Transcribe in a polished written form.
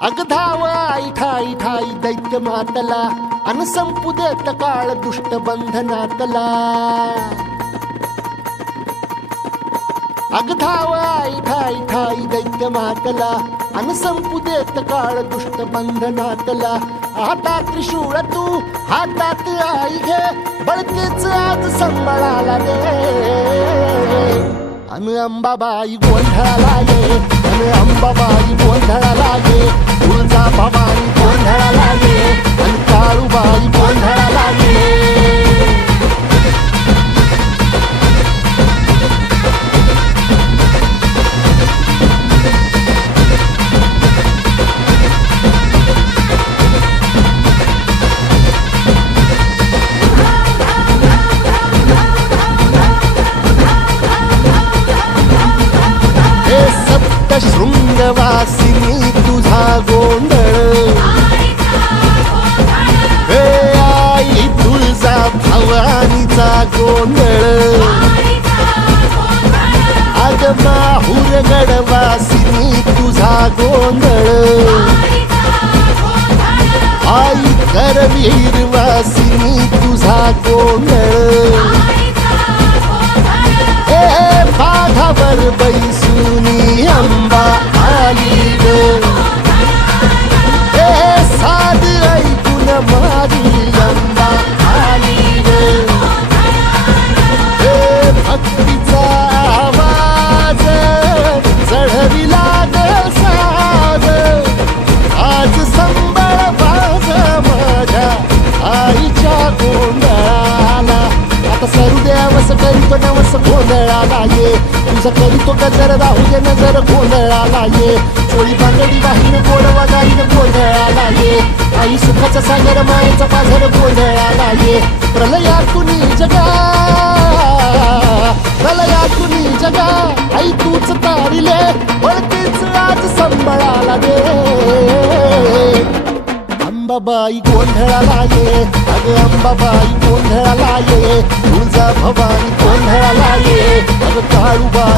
अग धाव आई ठाई ठाई दैत्य मातला अन संपू देत काळ दुष्ट बंधनातला अग धाव आई ठाई ठाई दैत्य मातला अन संपू देत काळ दुष्ट बंधनातला हातात त्रिशूळ तू हातात आई घे बळतेच आज संबळाला दे अन अंबाबाई गोंधळाला ये अन अंबाबाई गोंधळाला ये तुळजा भवानी गोंधळाला ये अन काळूबाई गोंधळाला ये शृंगवासिनी तुझा गोंधळ हे आई तुळजा भवानीचा गोंधळ अग माहूर गडवासिनी तुझा गोंधळ आई करवीर वासिनी तुझा गोंधळ हे बाघावर बैसुनी अंबा आली ग हे साध ऐकून माझी अंबा आली ग हे भक्तीचा आवाज चढविला ग साज आज संबळ बाज माझ्या आईच्या गोंधळाला आता सरुदेवस करीतो नवस गोंधळाला ये तुझं करीतो गजर राहू दे नजर गोंधळाला ये चोळी बांगडी वाहीन गोडवा गाईन गोंधळाला ये आई सुखाचा सागर मायेचा पाझर गोंधळाला ये प्रलयातून जगा प्रलयातून जगा आई तूच तारिले वळतीच आज संबळाला दे अंबाबाई गोंधळाला ये अग अंबाबाई गोंधळाला ये तुळजा भवानी गोंधळाला ये अग काळूबाई